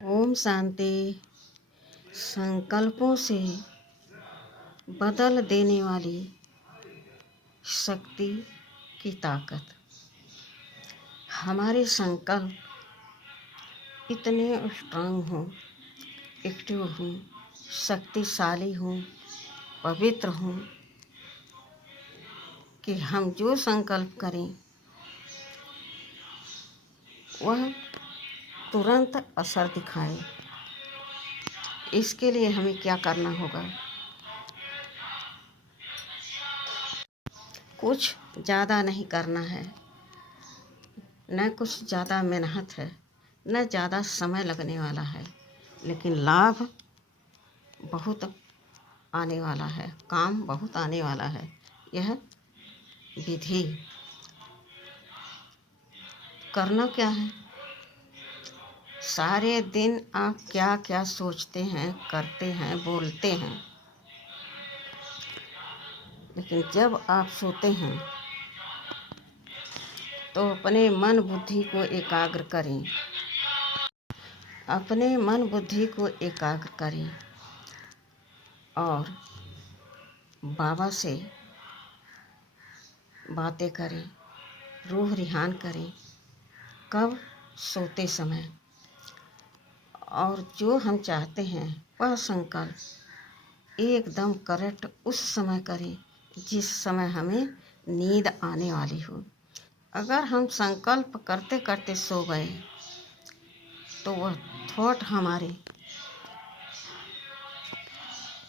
ओम शांति। संकल्पों से बदल देने वाली शक्ति की ताकत। हमारे संकल्प इतने स्ट्रांग हों, एक्टिव हों, शक्तिशाली हों, पवित्र हों कि हम जो संकल्प करें वह तुरंत असर दिखाए। इसके लिए हमें क्या करना होगा? कुछ ज़्यादा नहीं करना है, न कुछ ज़्यादा मेहनत है, न ज़्यादा समय लगने वाला है, लेकिन लाभ बहुत आने वाला है, काम बहुत आने वाला है। यह विधि करना क्या है? सारे दिन आप क्या क्या सोचते हैं, करते हैं, बोलते हैं, लेकिन जब आप सोते हैं तो अपने मन बुद्धि को एकाग्र करें। अपने मन बुद्धि को एकाग्र करें और बाबा से बातें करें, रूह रिहान करें। कब? सोते समय। और जो हम चाहते हैं वह संकल्प एकदम करेक्ट उस समय करें जिस समय हमें नींद आने वाली हो। अगर हम संकल्प करते करते सो गए तो वह थॉट हमारे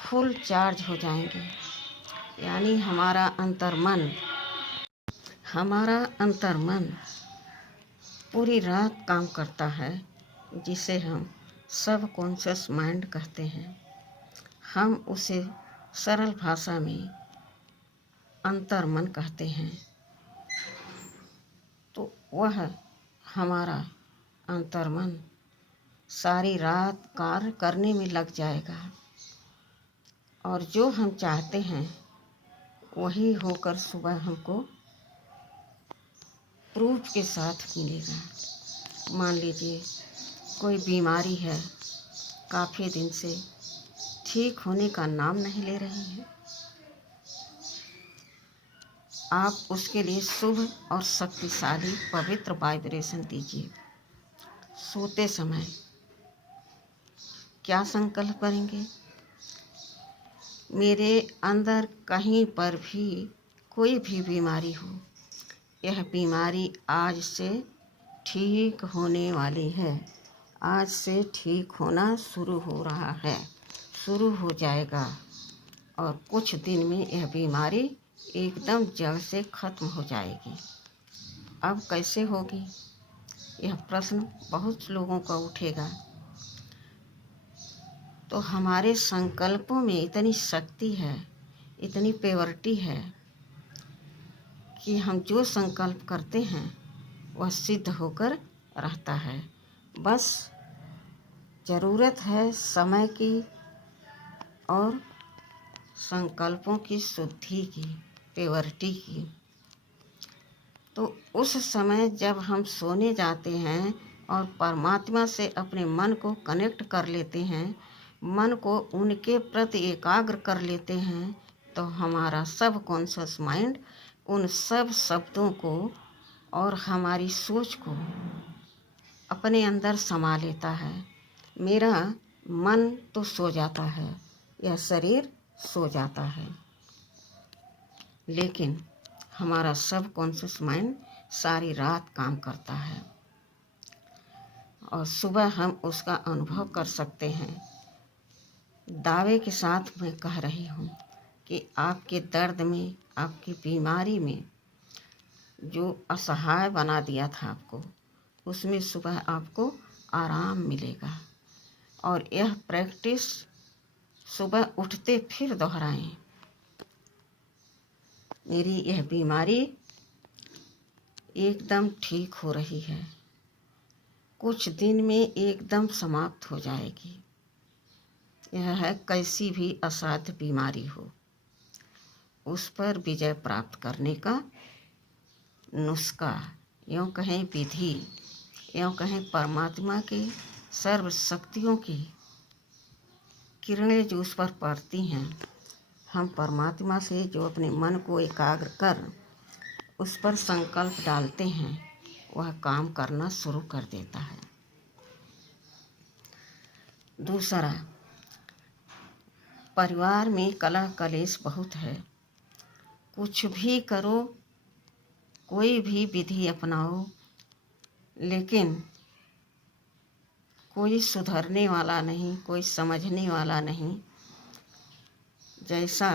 फुल चार्ज हो जाएंगे, यानी हमारा अंतर्मन पूरी रात काम करता है, जिसे हम सब कॉन्शियस माइंड कहते हैं। हम उसे सरल भाषा में अंतर्मन कहते हैं। तो वह हमारा अंतर्मन सारी रात कार्य करने में लग जाएगा और जो हम चाहते हैं वही होकर सुबह हमको प्रूफ के साथ मिलेगा। मान लीजिए कोई बीमारी है, काफ़ी दिन से ठीक होने का नाम नहीं ले रही है, आप उसके लिए शुभ और शक्तिशाली पवित्र वाइब्रेशन दीजिए। सोते समय क्या संकल्प करेंगे? मेरे अंदर कहीं पर भी कोई भी बीमारी हो, यह बीमारी आज से ठीक होने वाली है। आज से ठीक होना शुरू हो रहा है, शुरू हो जाएगा और कुछ दिन में यह बीमारी एकदम जड़ से खत्म हो जाएगी। अब कैसे होगी? यह प्रश्न बहुत लोगों का उठेगा। तो हमारे संकल्पों में इतनी शक्ति है, इतनी प्योरिटी है कि हम जो संकल्प करते हैं वह सिद्ध होकर रहता है। बस ज़रूरत है समय की और संकल्पों की शुद्धि की, प्योरिटी की। तो उस समय जब हम सोने जाते हैं और परमात्मा से अपने मन को कनेक्ट कर लेते हैं, मन को उनके प्रति एकाग्र कर लेते हैं, तो हमारा सब कॉन्शियस माइंड उन सब शब्दों को और हमारी सोच को अपने अंदर समा लेता है। मेरा मन तो सो जाता है, यह शरीर सो जाता है, लेकिन हमारा सब कॉन्शियस माइंड सारी रात काम करता है और सुबह हम उसका अनुभव कर सकते हैं। दावे के साथ मैं कह रही हूँ कि आपके दर्द में, आपकी बीमारी में जो असहाय बना दिया था आपको, उसमें सुबह आपको आराम मिलेगा। और यह प्रैक्टिस सुबह उठते फिर दोहराएं। मेरी यह बीमारी एकदम ठीक हो रही है, कुछ दिन में एकदम समाप्त हो जाएगी। यह है कैसी भी असाध्य बीमारी हो, उस पर विजय प्राप्त करने का नुस्खा, यूँ कहें विधि, यूँ कहें परमात्मा की सर्व शक्तियों की किरणें जो उस पर पड़ती हैं, हम परमात्मा से जो अपने मन को एकाग्र कर उस पर संकल्प डालते हैं, वह काम करना शुरू कर देता है। दूसरा, परिवार में कलह कलेश बहुत है। कुछ भी करो, कोई भी विधि अपनाओ, लेकिन कोई सुधरने वाला नहीं, कोई समझने वाला नहीं। जैसा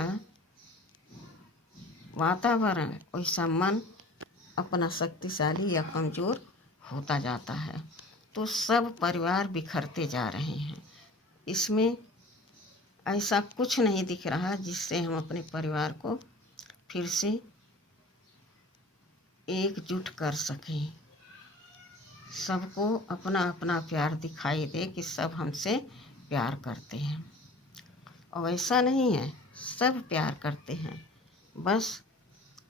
वातावरण वैसा मन अपना शक्तिशाली या कमज़ोर होता जाता है। तो सब परिवार बिखरते जा रहे हैं। इसमें ऐसा कुछ नहीं दिख रहा जिससे हम अपने परिवार को फिर से एकजुट कर सकें। सबको अपना अपना प्यार दिखाई दे कि सब हमसे प्यार करते हैं। और ऐसा नहीं है, सब प्यार करते हैं, बस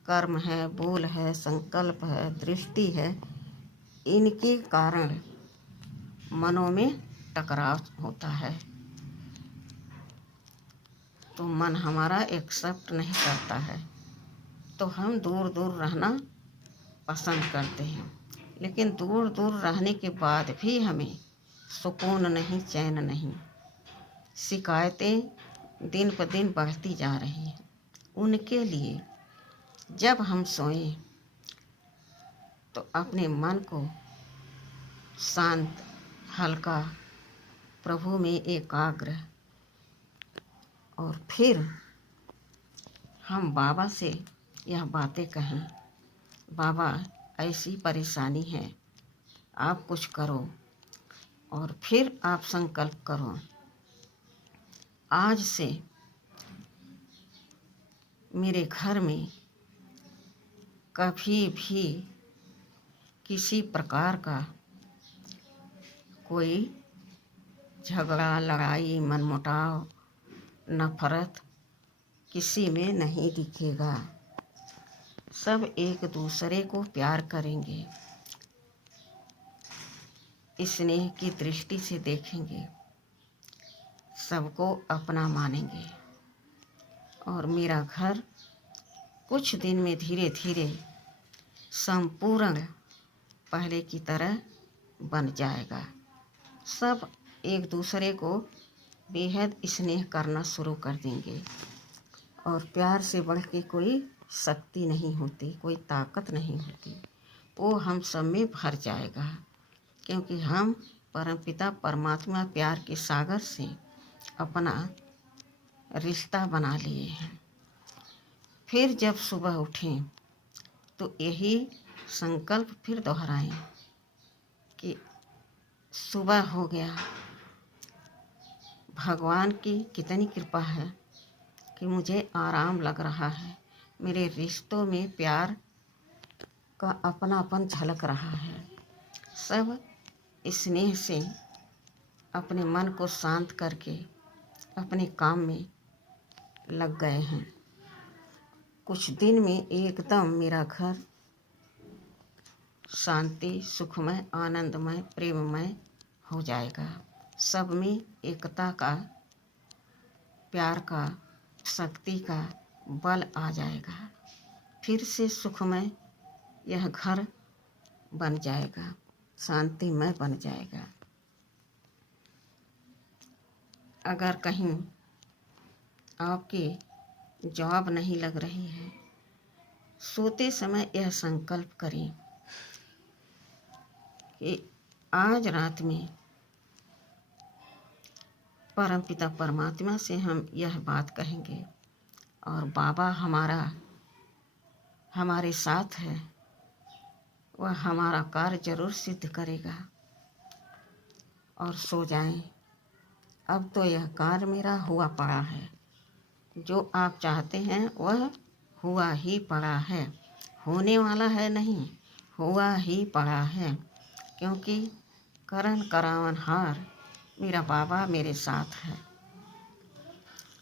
कर्म है, बोल है, संकल्प है, दृष्टि है, इनके कारण मनों में टकराव होता है। तो मन हमारा एक्सेप्ट नहीं करता है, तो हम दूर दूर रहना पसंद करते हैं। लेकिन दूर दूर रहने के बाद भी हमें सुकून नहीं, चैन नहीं। शिकायतें दिन पर दिन बढ़ती जा रही हैं। उनके लिए जब हम सोएं तो अपने मन को शांत, हल्का, प्रभु में एकाग्र, और फिर हम बाबा से यह बातें कहें, बाबा ऐसी परेशानी है, आप कुछ करो। और फिर आप संकल्प करो, आज से मेरे घर में कभी भी किसी प्रकार का कोई झगड़ा, लड़ाई, मनमुटाव, नफरत किसी में नहीं दिखेगा। सब एक दूसरे को प्यार करेंगे, स्नेह की दृष्टि से देखेंगे, सबको अपना मानेंगे। और मेरा घर कुछ दिन में धीरे धीरे संपूर्ण पहले की तरह बन जाएगा। सब एक दूसरे को बेहद स्नेह करना शुरू कर देंगे। और प्यार से बढ़ के कोई शक्ति नहीं होती, कोई ताकत नहीं होती, वो हम सब में भर जाएगा। क्योंकि हम परमपिता परमात्मा प्यार के सागर से अपना रिश्ता बना लिए हैं। फिर जब सुबह उठें तो यही संकल्प फिर दोहराएं कि सुबह हो गया, भगवान की कितनी कृपा है कि मुझे आराम लग रहा है, मेरे रिश्तों में प्यार का अपनापन झलक रहा है। सब स्नेह से अपने मन को शांत करके अपने काम में लग गए हैं। कुछ दिन में एकदम मेरा घर शांति, सुखमय, आनंदमय, प्रेममय हो जाएगा। सब में एकता का, प्यार का, शक्ति का बल आ जाएगा। फिर से सुखमय यह घर बन जाएगा, शांतिमय बन जाएगा। अगर कहीं आपकी जॉब नहीं लग रही है, सोते समय यह संकल्प करें कि आज रात में परमपिता परमात्मा से हम यह बात कहेंगे और बाबा हमारे साथ है, वह हमारा कार्य जरूर सिद्ध करेगा। और सो जाएं। अब तो यह कार्य मेरा हुआ पड़ा है, जो आप चाहते हैं वह हुआ ही पड़ा है, होने वाला है नहीं, हुआ ही पड़ा है। क्योंकि करन करावनहार मेरा बाबा मेरे साथ है।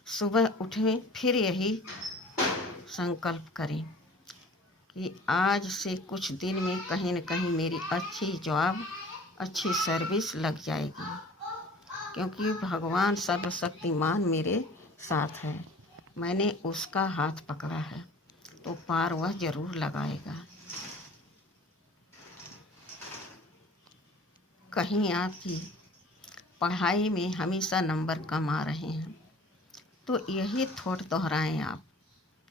सुबह उठें फिर यही संकल्प करें कि आज से कुछ दिन में कहीं न कहीं मेरी अच्छी जॉब, अच्छी सर्विस लग जाएगी, क्योंकि भगवान सर्वशक्तिमान मेरे साथ है। मैंने उसका हाथ पकड़ा है तो पार वह जरूर लगाएगा। कहीं आपकी पढ़ाई में हमेशा नंबर कम आ रहे हैं तो यही थॉट दोहराएं आप,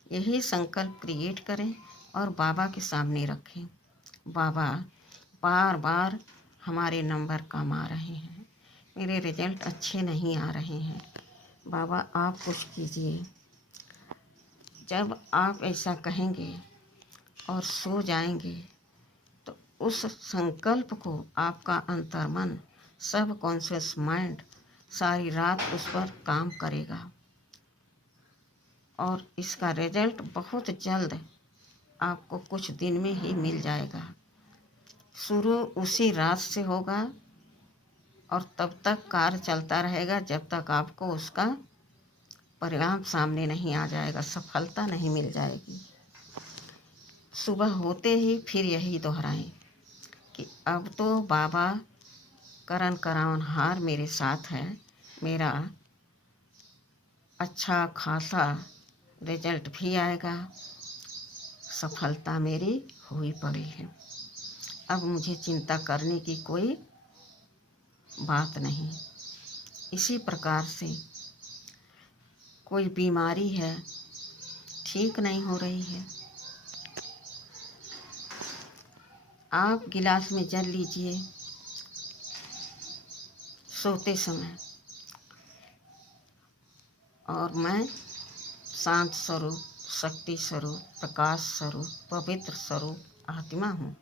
यही संकल्प क्रिएट करें और बाबा के सामने रखें। बाबा, बार बार हमारे नंबर कम आ रहे हैं, मेरे रिजल्ट अच्छे नहीं आ रहे हैं, बाबा आप कुछ कीजिए। जब आप ऐसा कहेंगे और सो जाएंगे तो उस संकल्प को आपका अंतर्मन, सब कॉन्शियस माइंड सारी रात उस पर काम करेगा और इसका रिजल्ट बहुत जल्द आपको कुछ दिन में ही मिल जाएगा। शुरू उसी रात से होगा और तब तक कार्य चलता रहेगा जब तक आपको उसका परिणाम सामने नहीं आ जाएगा, सफलता नहीं मिल जाएगी। सुबह होते ही फिर यही दोहराएं कि अब तो बाबा करण करावनहार मेरे साथ है, मेरा अच्छा खासा रिजल्ट भी आएगा, सफलता मेरी हुई पड़ी है, अब मुझे चिंता करने की कोई बात नहीं। इसी प्रकार से कोई बीमारी है, ठीक नहीं हो रही है, आप गिलास में जल लीजिए सोते समय और मैं शांत स्वरूप, शक्ति स्वरूप, प्रकाश स्वरूप, पवित्र स्वरूप आत्मा हूँ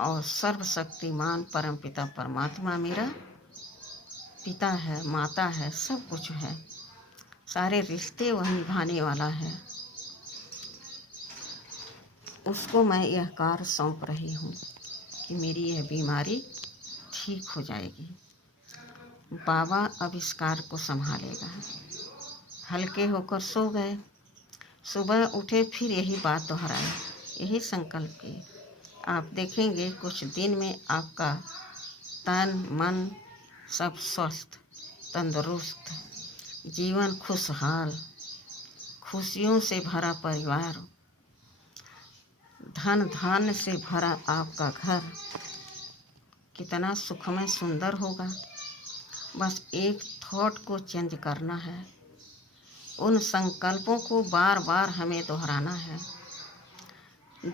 और सर्वशक्तिमान परमपिता परमात्मा मेरा पिता है, माता है, सब कुछ है, सारे रिश्ते वह निभाने वाला है। उसको मैं यह कार्य सौंप रही हूँ कि मेरी यह बीमारी ठीक हो जाएगी। बाबा अब इस कार्य को संभालेगा। हल्के होकर सो गए, सुबह उठे फिर यही बात दोहराई, यही संकल्प किए। आप देखेंगे कुछ दिन में आपका तन मन सब स्वस्थ, तंदुरुस्त, जीवन खुशहाल, खुशियों से भरा परिवार, धन धान्य से भरा आपका घर कितना सुखमय सुंदर होगा। बस एक थॉट को चेंज करना है, उन संकल्पों को बार बार हमें दोहराना है,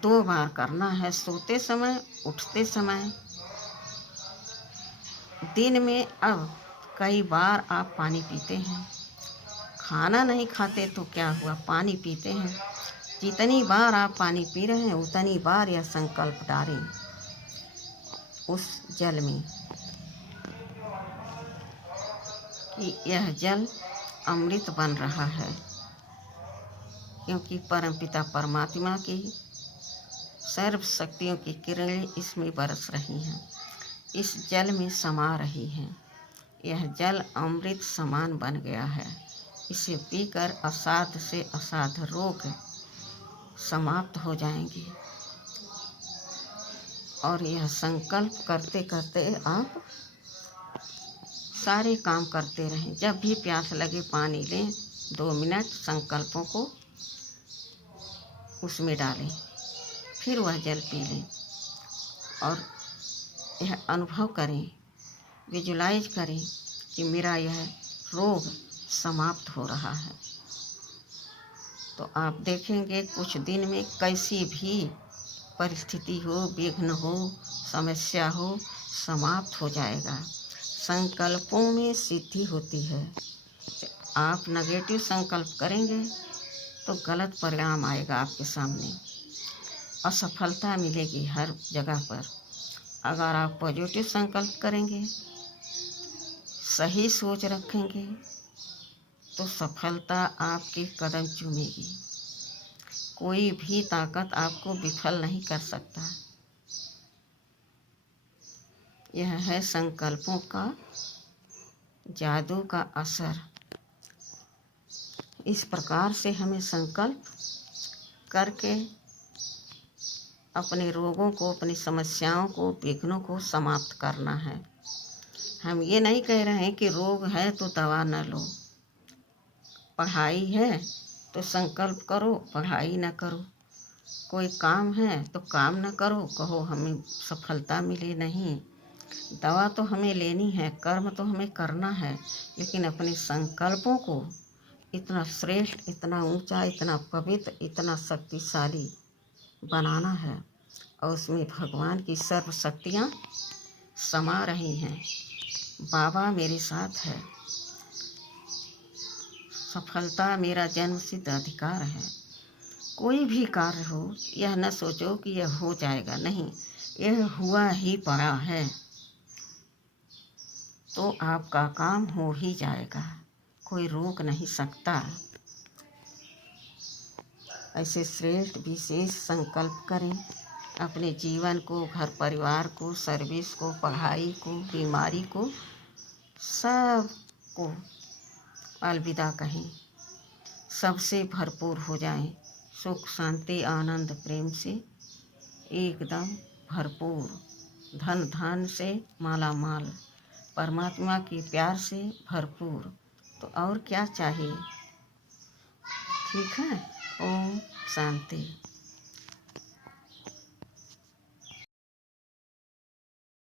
2 बार करना है, सोते समय, उठते समय। दिन में अब कई बार आप पानी पीते हैं, खाना नहीं खाते तो क्या हुआ, पानी पीते हैं। जितनी बार आप पानी पी रहे हैं उतनी बार यह संकल्प डालें उस जल में कि यह जल अमृत बन रहा है, क्योंकि परमपिता परमात्मा की सर्व शक्तियों की किरणें इसमें बरस रही हैं, इस जल में समा रही हैं। यह जल अमृत समान बन गया है। इसे पीकर असाध्य से असाध्य रोग समाप्त हो जाएंगे। और यह संकल्प करते करते आप सारे काम करते रहें। जब भी प्यास लगे पानी लें, 2 मिनट संकल्पों को उसमें डालें, फिर वह जल पी लें और यह अनुभव करें, विजुलाइज करें कि मेरा यह रोग समाप्त हो रहा है। तो आप देखेंगे कुछ दिन में कैसी भी परिस्थिति हो, विघ्न हो, समस्या हो, समाप्त हो जाएगा। संकल्पों में सिद्धि होती है। आप नेगेटिव संकल्प करेंगे तो गलत परिणाम आएगा आपके सामने, असफलता मिलेगी हर जगह पर। अगर आप पॉजिटिव संकल्प करेंगे, सही सोच रखेंगे तो सफलता आपके कदम चूमेगी। कोई भी ताकत आपको विफल नहीं कर सकता। यह है संकल्पों का जादू का असर। इस प्रकार से हमें संकल्प करके अपने रोगों को, अपनी समस्याओं को, विघ्नों को समाप्त करना है। हम ये नहीं कह रहे हैं कि रोग है तो दवा न लो, पढ़ाई है तो संकल्प करो पढ़ाई न करो, कोई काम है तो काम न करो कहो हमें सफलता मिले नहीं। दवा तो हमें लेनी है, कर्म तो हमें करना है, लेकिन अपने संकल्पों को इतना श्रेष्ठ, इतना ऊंचा, इतना पवित्र, इतना शक्तिशाली बनाना है, और उसमें भगवान की सर्व शक्तियाँ समा रही हैं। बाबा मेरे साथ है, सफलता मेरा जन्मसिद्ध अधिकार है। कोई भी कार्य हो, यह न सोचो कि यह हो जाएगा, नहीं, यह हुआ ही पड़ा है, तो आपका काम हो ही जाएगा, कोई रोक नहीं सकता। ऐसे श्रेष्ठ विशेष संकल्प करें, अपने जीवन को, घर परिवार को, सर्विस को, पढ़ाई को, बीमारी को, सब को अलविदा कहें, सबसे भरपूर हो जाएं, सुख शांति आनंद प्रेम से एकदम भरपूर, धन धान से माला माल, परमात्मा के प्यार से भरपूर, तो और क्या चाहिए। ठीक है। ओम शांति।